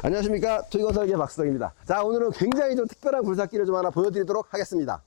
안녕하십니까, 토이건설계 박수덕입니다. 자, 오늘은 굉장히 좀 특별한 굴삭기를 좀 하나 보여드리도록 하겠습니다.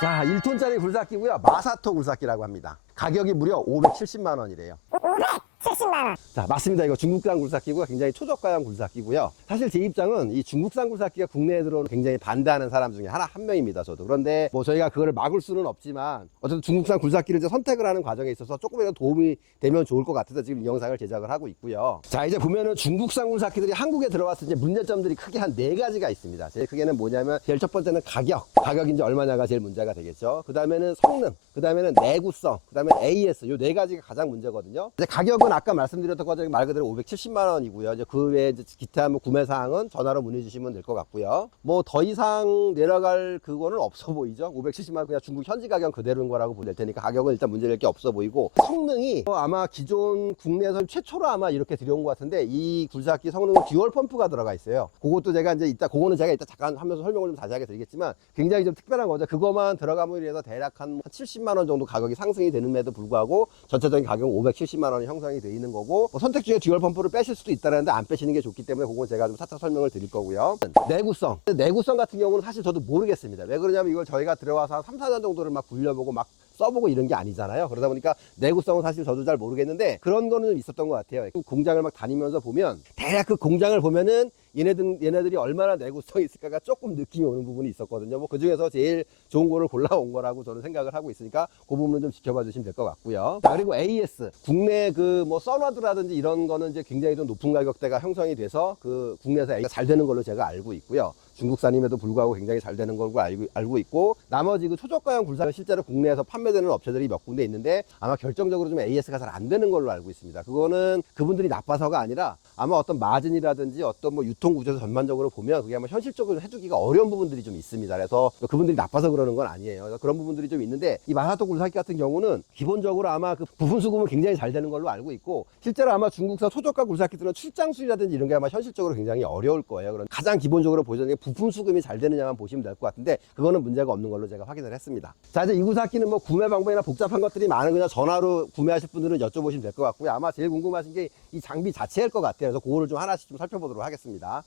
자, 1톤짜리 굴삭기고요, 마사토 굴삭기라고 합니다. 가격이 무려 570만 원이래요. 570만원. 자, 맞습니다. 이거 중국산 굴삭기고요, 굉장히 초저가형 굴삭기고요. 사실 제 입장은 이 중국산 굴삭기가 국내에 들어오는 굉장히 반대하는 사람 중에 한 명입니다, 저도. 그런데 뭐 저희가 그거를 막을 수는 없지만 어쨌든 중국산 굴삭기를 이제 선택을 하는 과정에 있어서 조금이라도 도움이 되면 좋을 것 같아서 지금 이 영상을 제작을 하고 있고요. 자, 이제 보면은 중국산 굴삭기들이 한국에 들어왔을 때 문제점들이 크게 한 4가지가 있습니다. 제일 크게는 뭐냐면, 제일 첫 번째는 가격이 이제 얼마냐가 제일 문제가 되겠죠. 그 다음에는 성능, 그 다음에는 내구성, 그 다음에 AS, 요 4가지가 가장 문제거든요. 이제 가격은 아까 말씀드렸던 것처럼 말 그대로 570만 원이고요. 이제 그 외에 이제 기타 뭐 구매 사항은 전화로 문의 주시면 될 것 같고요. 뭐 더 이상 내려갈 그거는 없어 보이죠. 570만 원 그냥 중국 현지 가격 그대로인 거라고 보낼 테니까 가격은 일단 문제될 게 없어 보이고, 성능이 아마 기존 국내에서 최초로 아마 이렇게 들여온 것 같은데, 이 굴삭기 성능은 듀얼 펌프가 들어가 있어요. 그것도 제가 이제 그거는 제가 이따 잠깐 하면서 설명을 좀 자세하게 드리겠지만, 굉장히 좀 특별한 거죠. 그것만 들어가면 이래서 대략 한 70만 원 정도 가격이 상승이 되는데도 불구하고 전체적인 가격은 570만 원이 형성이 되어 있는 거고, 뭐 선택 중에 듀얼 펌프를 빼실 수도 있다는데 안 빼시는 게 좋기 때문에 그건 제가 좀 차차 설명을 드릴 거고요. 내구성 같은 경우는 사실 저도 모르겠습니다. 왜 그러냐면, 이걸 저희가 들어와서 한 3, 4년 정도를 막 굴려보고 막 써보고 이런 게 아니잖아요. 그러다 보니까 내구성은 사실 저도 잘 모르겠는데, 그런 거는 좀 있었던 것 같아요. 그 공장을 막 다니면서 보면, 대략 그 공장을 보면은 얘네들이 얼마나 내구성이 있을까가 조금 느낌이 오는 부분이 있었거든요. 뭐 그 중에서 제일 좋은 거를 골라온 거라고 저는 생각을 하고 있으니까 그 부분은 좀 지켜봐 주시면 될 것 같고요. 자, 그리고 AS, 국내 그 뭐 써나드라든지 이런 거는 이제 굉장히 좀 높은 가격대가 형성이 돼서 그 국내에서 AS가 잘 되는 걸로 제가 알고 있고요. 중국산임에도 불구하고 굉장히 잘 되는 걸로 알고 있고, 나머지 그 초저가형 굴삭은 실제로 국내에서 판매되는 업체들이 몇 군데 있는데 아마 결정적으로 좀 AS가 잘 안 되는 걸로 알고 있습니다. 그거는 그분들이 나빠서가 아니라 아마 어떤 마진이라든지 어떤 뭐 유통 구조 전반적으로 보면 그게 아마 현실적으로 해주기가 어려운 부분들이 좀 있습니다. 그래서 그분들이 나빠서 그러는 건 아니에요. 그래서 그런 부분들이 좀 있는데, 이 마사토 굴삭기 같은 경우는 기본적으로 아마 그 부품 수급은 굉장히 잘 되는 걸로 알고 있고, 실제로 아마 중국산 초저가 굴삭기들은 출장 수리라든지 이런 게 아마 현실적으로 굉장히 어려울 거예요. 그런 가장 기본적으로 보시는 게 부품 수급이 잘 되느냐만 보시면 될 것 같은데, 그거는 문제가 없는 걸로 제가 확인을 했습니다. 자, 이제 이 굴삭기는 뭐 구매 방법이나 복잡한 것들이 많은, 그냥 전화로 구매하실 분들은 여쭤보시면 될 것 같고요. 아마 제일 궁금하신 게 이 장비 자체일 것 같아요. 그래서 그거를 좀 하나씩 좀 살펴보도록 하겠습니다.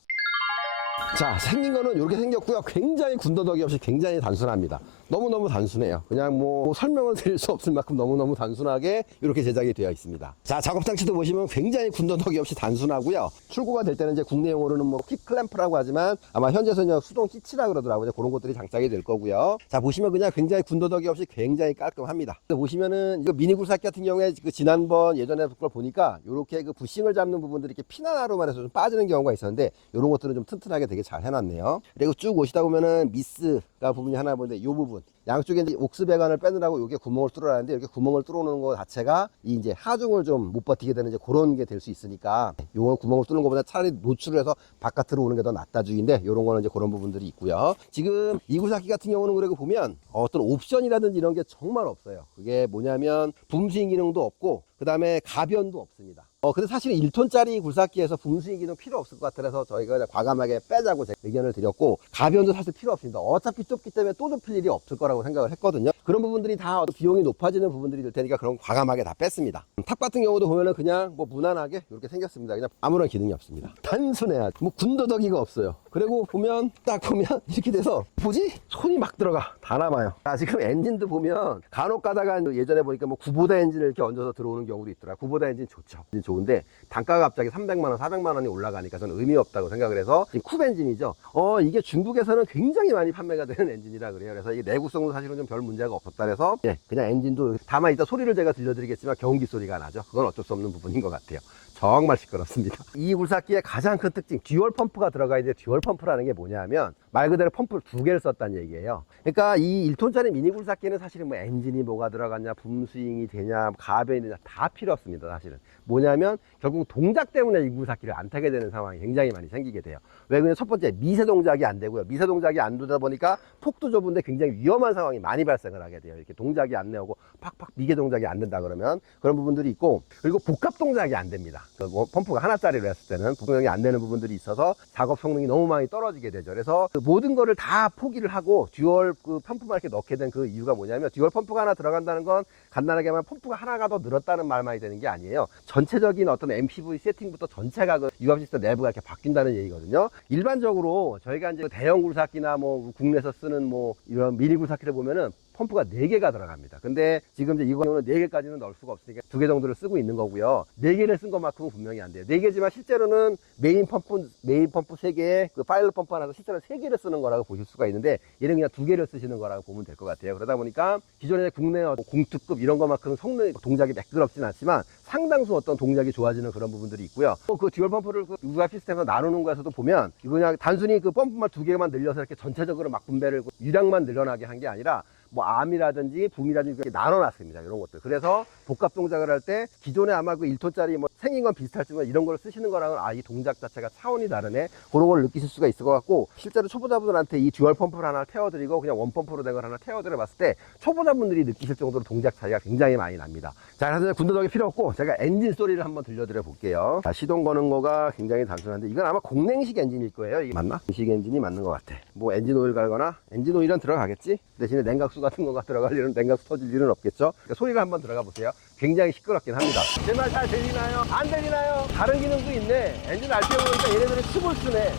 자, 생긴 거는 이렇게 생겼고요. 굉장히 군더더기 없이 굉장히 단순합니다. 너무너무 단순해요. 그냥 뭐 설명을 드릴 수 없을 만큼 너무너무 단순하게 이렇게 제작이 되어 있습니다. 자, 작업 장치도 보시면 굉장히 군더더기 없이 단순하고요. 출고가 될 때는 이제 국내용어로는 뭐 킥 클램프라고 하지만 아마 현재서는 수동 키치라 그러더라고요. 그런 것들이 장착이 될 거고요. 자, 보시면 그냥 굉장히 군더더기 없이 굉장히 깔끔합니다. 보시면은 이거 미니 굴삭기 같은 경우에 그 지난번 예전에 걸 보니까 이렇게 그 부싱을 잡는 부분들이 이렇게 핀 하나로만 해서 좀 빠지는 경우가 있었는데, 이런 것들은 좀 튼튼하게 되게 잘 해놨네요. 그리고 쭉 오시다 보면은 미스가 부분이 하나 보는데, 이 부분 양쪽에 이제 옥스 배관을 빼느라고 이게 구멍을 뚫어놨는데, 이렇게 구멍을 뚫어놓는 거 자체가 이제 하중을 좀 못 버티게 되는 이제 그런 게 될 수 있으니까, 요건 구멍을 뚫는 것보다 차라리 노출을 해서 바깥으로 오는 게 더 낫다 주의인데, 요런 거는 이제 그런 부분들이 있고요. 지금 이 굴삭기 같은 경우는 그리고 보면 어떤 옵션이라든지 이런 게 정말 없어요. 그게 뭐냐면 붐스윙 기능도 없고, 그 다음에 가변도 없습니다. 근데 사실은 1톤짜리 굴삭기에서 붐스윙 기능 필요 없을 것 같아서 저희가 그냥 과감하게 빼자고 제가 의견을 드렸고, 가변도 사실 필요 없습니다. 어차피 좁기 때문에 또 좁힐 일이 없을 거라고 생각을 했거든요. 그런 부분들이 다 비용이 높아지는 부분들이 될 테니까 그런 거 과감하게 다 뺐습니다. 탑 같은 경우도 보면은 그냥 뭐 무난하게 이렇게 생겼습니다. 그냥 아무런 기능이 없습니다. 단순해야 뭐 군더더기가 없어요. 그리고 보면 딱 보면 이렇게 돼서 뭐지? 손이 막 들어가 다 남아요. 자, 지금 엔진도 보면 간혹 가다가 예전에 보니까 뭐 구보다 엔진을 이렇게 얹어서 들어오는 경우도 있더라. 구보다 엔진 좋죠. 엔진 좋은데 단가가 갑자기 300만 원, 400만 원이 올라가니까 저는 의미 없다고 생각을 해서 지금 쿱 엔진이죠. 이게 중국에서는 굉장히 많이 판매가 되는 엔진이라 그래요. 그래서 이 내구성도 사실은 좀 별 문제가 없었다 그래서 그냥 엔진도, 다만 이따 소리를 제가 들려드리겠지만 경운기 소리가 나죠. 그건 어쩔 수 없는 부분인 것 같아요. 정말 시끄럽습니다. 이 굴삭기의 가장 큰 특징, 듀얼 펌프가 들어가 있는데, 듀얼 펌프라는 게 뭐냐면 말 그대로 펌프를 2개를 썼다는 얘기예요. 그러니까 이 1톤짜리 미니 굴삭기는 사실은 뭐 엔진이 뭐가 들어갔냐, 붐스윙이 되냐, 가변이 되냐 다 필요 없습니다. 사실은 뭐냐면 결국 동작 때문에 이 굴삭기를 안 타게 되는 상황이 굉장히 많이 생기게 돼요. 왜 그러냐면 첫 번째, 미세 동작이 안 되고요. 미세 동작이 안 되다 보니까 폭도 좁은데 굉장히 위험한 상황이 많이 발생을 하게 돼요. 이렇게 동작이 안 나오고 팍팍 미개 동작이 안 된다 그러면 그런 부분들이 있고, 그리고 복합 동작이 안 됩니다. 펌프가 하나짜리로 했을 때는 복합이 안 되는 부분들이 있어서 작업 성능이 너무 많이 떨어지게 되죠. 그래서 그 모든 거를 다 포기를 하고 듀얼 그 펌프만 이렇게 넣게 된 그 이유가 뭐냐면, 듀얼 펌프가 하나 들어간다는 건 간단하게 하면 펌프가 하나가 더 늘었다는 말만이 되는 게 아니에요. 전체적인 어떤 MPV 세팅부터 전체가 그 유압 시스템 내부가 이렇게 바뀐다는 얘기거든요. 일반적으로 저희가 이제 대형 굴삭기나 뭐 국내에서 쓰는 뭐 이런 미니 굴삭기를 보면은 펌프가 4개가 들어갑니다. 근데 지금 이제 이거는 4개까지는 넣을 수가 없으니까 2개 정도를 쓰고 있는 거고요. 4개를 쓴 것만큼은 분명히 안 돼요. 4개지만 실제로는 메인 펌프 3개, 그 파일럿 펌프 하나서 실제로 3개를 쓰는 거라고 보실 수가 있는데, 얘는 그냥 2개를 쓰시는 거라고 보면 될 것 같아요. 그러다 보니까 기존의 국내 공특급 이런 것만큼 성능 동작이 매끄럽진 않지만 상당수 어떤 동작이 좋아지는 그런 부분들이 있고요. 그 듀얼 펌프를 그 유압 시스템에서 나누는 거에서도 보면, 이거 그냥 단순히 그 펌프만 2개만 늘려서 이렇게 전체적으로 막 분배를 유량만 늘어나게 한 게 아니라 뭐 암이라든지 붐이라든지 이렇게 나눠놨습니다. 이런 것들. 그래서 복합 동작을 할 때 기존에 아마 그 1톤짜리 뭐 생긴 건 비슷할지만 이런 걸 쓰시는 거랑은 이 동작 자체가 차원이 다르네, 그런 걸 느끼실 수가 있을 것 같고, 실제로 초보자분들한테 이 듀얼 펌프를 하나 태워드리고 그냥 원 펌프로 된 걸 하나 태워드려 봤을 때 초보자분들이 느끼실 정도로 동작 차이가 굉장히 많이 납니다. 자, 그래서 군더더기 필요 없고 제가 엔진 소리를 한번 들려드려 볼게요. 자, 시동 거는 거가 굉장히 단순한데 이건 아마 공냉식 엔진일 거예요. 이게 맞나? 공식 엔진이 맞는 것 같아. 뭐 엔진 오일 갈거나, 엔진 오일은 들어가겠지? 대신에 냉각수 같은 거가 들어갈 일은, 냉각수 터질 일은 없겠죠? 그러니까 소리가 한번 들어가 보세요. 굉장히 시끄럽긴 합니다. 제 말 잘 들리나요? 안 들리나요? 다른 기능도 있네. 엔진 RPM 보니까 얘네들이 춤을 추네.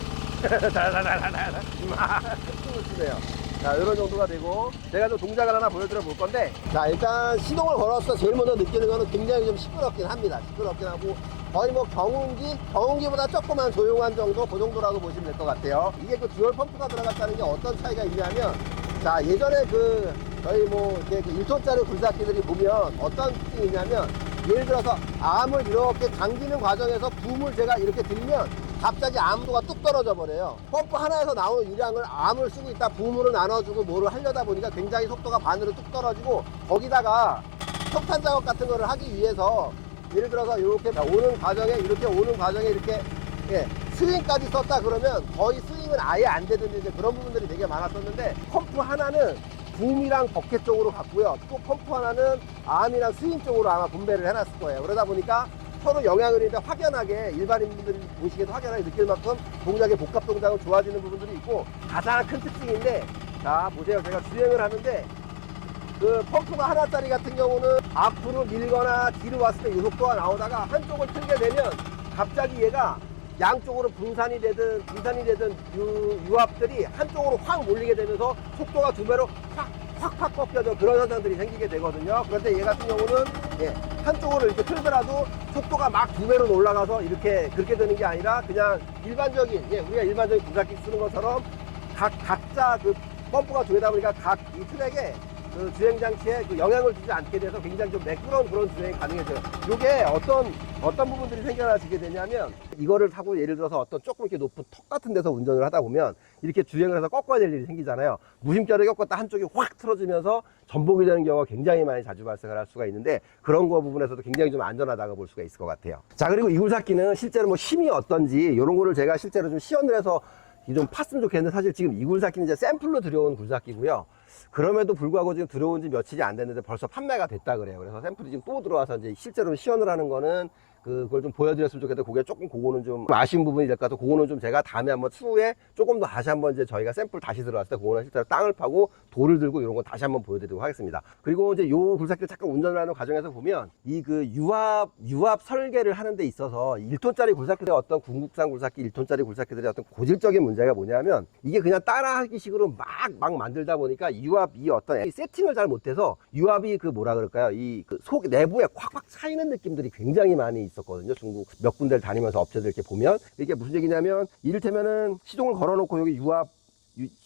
춤을 추네요. 자, 이런 정도가 되고, 제가 좀 동작을 하나 보여드려 볼 건데, 자, 일단 시동을 걸었을 때 제일 먼저 느끼는 거는 굉장히 좀 시끄럽긴 합니다. 시끄럽긴 하고, 거의 뭐 경운기보다 조그만 조용한 정도, 그 정도라고 보시면 될 것 같아요. 이게 그 듀얼 펌프가 들어갔다는 게 어떤 차이가 있냐면, 자, 예전에 저희 뭐 이렇게 1톤짜리 굴삭기들이 보면 어떤 특징이 있냐면, 예를 들어서 암을 이렇게 당기는 과정에서 붐을 제가 이렇게 들면 갑자기 암도가 뚝 떨어져 버려요. 펌프 하나에서 나오는 유량을 암을 쓰고 있다 붐으로 나눠주고 뭐를 하려다 보니까 굉장히 속도가 반으로 뚝 떨어지고, 거기다가 석탄 작업 같은 거를 하기 위해서 예를 들어서 이렇게 오는 과정에 이렇게 스윙까지 썼다 그러면 거의 스윙은 아예 안 되던 이제 그런 부분들이 되게 많았었는데, 펌프 하나는 붐이랑 버켓 쪽으로 갔고요. 또 펌프 하나는 암이랑 스윙 쪽으로 아마 분배를 해놨을 거예요. 그러다 보니까 서로 영향을 있는데 확연하게 일반인분들이 보시기에도 확연하게 느낄 만큼 동작의 복합 동작은 좋아지는 부분들이 있고, 가장 큰 특징인데, 자 보세요. 제가 주행을 하는데 그 펌프가 하나짜리 같은 경우는 앞으로 밀거나 뒤로 왔을 때 이 속도가 나오다가 한쪽을 틀게 되면 갑자기 얘가 양쪽으로 분산이 되든 유압들이 한쪽으로 확 몰리게 되면서 속도가 2배로 확 꺾여져, 그런 현상들이 생기게 되거든요. 그런데 얘 같은 경우는 한쪽으로 이렇게 틀더라도 속도가 막 2배로 올라가서 그렇게 되는 게 아니라 그냥 일반적인, 우리가 일반적인 굴삭기 쓰는 것처럼 각자 그 펌프가 2개다 보니까 각 이 트랙에 그 주행장치에 그 영향을 주지 않게 돼서 굉장히 좀 매끄러운 그런 주행이 가능해져요. 이게 어떤 부분들이 생겨나지게 되냐면, 이거를 타고 예를 들어서 어떤 조금 이렇게 높은 턱 같은 데서 운전을 하다 보면 이렇게 주행을 해서 꺾어야 될 일이 생기잖아요. 무심결에 꺾었다 한쪽이 확 틀어지면서 전복이 되는 경우가 굉장히 많이 자주 발생을 할 수가 있는데, 그런 거 부분에서도 굉장히 좀 안전하다고 볼 수가 있을 것 같아요. 자, 그리고 이 굴삭기는 실제로 뭐 힘이 어떤지 이런 거를 제가 실제로 좀 시연을 해서 좀 팠으면 좋겠는데, 사실 지금 이 굴삭기는 이제 샘플로 들여온 굴삭기고요. 그럼에도 불구하고 지금 들어온 지 며칠이 안 됐는데 벌써 판매가 됐다 그래요. 그래서 샘플이 지금 또 들어와서 이제 실제로 시연을 하는 거는 그걸 좀 보여드렸으면 좋겠는데, 그게 조금 그거는 좀 아쉬운 부분이 될 것 같아서, 그거는 좀 제가 다음에 한번 추후에 조금 더 다시 한번 이제 저희가 샘플 다시 들어왔을 때 그거는 실제로 땅을 파고 돌을 들고 이런 거 다시 한번 보여드리도록 하겠습니다. 그리고 이제 요 굴삭기를 잠깐 운전을 하는 과정에서 보면 이 그 유압 설계를 하는 데 있어서 1톤짜리 굴삭기들의 어떤 국산 굴삭기 1톤짜리 굴삭기들의 어떤 고질적인 문제가 뭐냐면, 이게 그냥 따라하기 식으로 막 만들다 보니까 유압이 어떤 세팅을 잘 못해서 유압이 그 뭐라 그럴까요? 이 그 속 내부에 콱콱 차이는 느낌들이 굉장히 많이 있었거든요. 중국 몇 군데를 다니면서 업체들 이렇게 보면 이게 무슨 얘기냐면, 이를테면은 시동을 걸어놓고 여기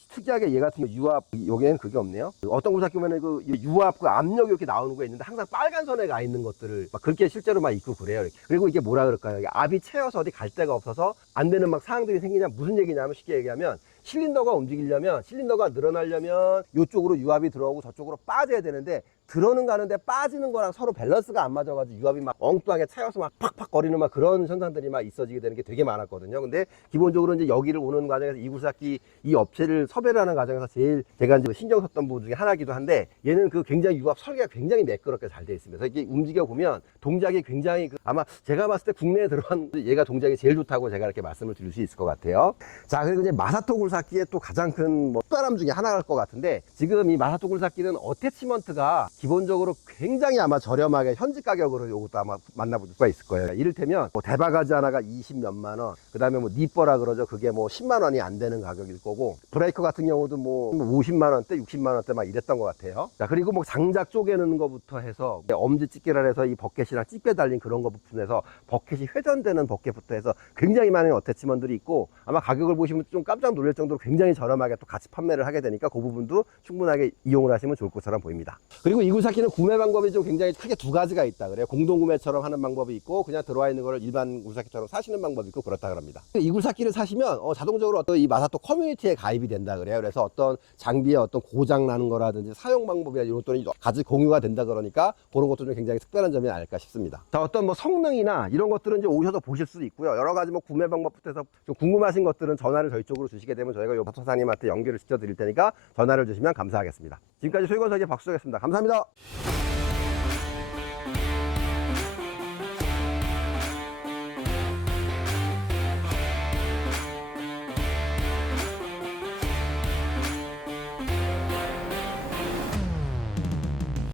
특이하게 얘 같은 경우 유압, 여기에는 그게 없네요. 어떤 굴삭기 보면은 그 유압 그 압력이 이렇게 나오는 거 있는데 항상 빨간 선에 가 있는 것들을 막 그렇게 실제로 막 있고 그래요. 이렇게. 그리고 이게 뭐라 그럴까요? 이게 압이 채워서 어디 갈 데가 없어서 안 되는 막 상황들이 생기냐, 무슨 얘기냐면, 쉽게 얘기하면 실린더가 움직이려면, 실린더가 늘어나려면 이쪽으로 유압이 들어오고 저쪽으로 빠져야 되는데, 들어는 가는데 빠지는 거랑 서로 밸런스가 안 맞아가지고 유압이 막 엉뚱하게 차여서 막 팍팍 거리는 막 그런 현상들이 막 있어지게 되는 게 되게 많았거든요. 근데 기본적으로 이제 여기를 오는 과정에서 이 굴삭기 이 업체를 섭외를 하는 과정에서 제일 제가 이제 신경 썼던 부분 중에 하나이기도 한데, 얘는 그 굉장히 유압 설계가 굉장히 매끄럽게 잘 돼 있습니다. 그래서 이게 움직여 보면 동작이 굉장히 아마 제가 봤을 때 국내에 들어간 얘가 동작이 제일 좋다고 제가 이렇게 말씀을 드릴 수 있을 것 같아요. 자, 그리고 이제 마사토 굴삭기 굴삭기의 또 가장 큰 특별함 중에 하나일 것 같은데, 지금 이 마사토 굴삭기는 어태치먼트가 기본적으로 굉장히 아마 저렴하게 현지 가격으로 요것도 아마 만나볼 수가 있을 거예요. 이를테면 대바가지 하나가 20 몇만 원, 그 다음에 니퍼라 그러죠. 그게 10만 원이 안 되는 가격일 거고, 브레이커 같은 경우도 50만 원대, 60만 원대 막 이랬던 것 같아요. 자, 그리고 장작 쪼개는 것부터 해서 엄지 집게라 해서 이 버켓이랑 집게 달린 그런 거 부분에서 버켓이 회전되는 버켓부터 해서 굉장히 많은 어태치먼트들이 있고, 아마 가격을 보시면 좀 깜짝 놀랄 정도로 굉장히 저렴하게 또 같이 판매를 하게 되니까 그 부분도 충분하게 이용을 하시면 좋을 것처럼 보입니다. 그리고 이 굴삭기는 구매 방법이 좀 굉장히 크게 두 가지가 있다 그래요. 공동 구매처럼 하는 방법이 있고, 그냥 들어와 있는 거를 일반 굴삭기처럼 사시는 방법이 있고, 그렇다 그럽니다. 이 굴삭기를 사시면 자동적으로 어떤 이 마사토 커뮤니티에 가입이 된다 그래요. 그래서 어떤 장비에 어떤 고장 나는 거라든지 사용 방법이나 이런 것들이 같이 공유가 된다 그러니까, 그런 것도 좀 굉장히 특별한 점이 아닐까 싶습니다. 자, 어떤 성능이나 이런 것들은 이제 오셔서 보실 수도 있고요. 여러 가지 구매 방법부터 해서 좀 궁금하신 것들은 전화를 저희 쪽으로 주시게 되면 저희가 요 사장님한테 연결을 시켜 드릴 테니까 전화를 주시면 감사하겠습니다. 지금까지 소유건설의 박수였습니다. 감사합니다.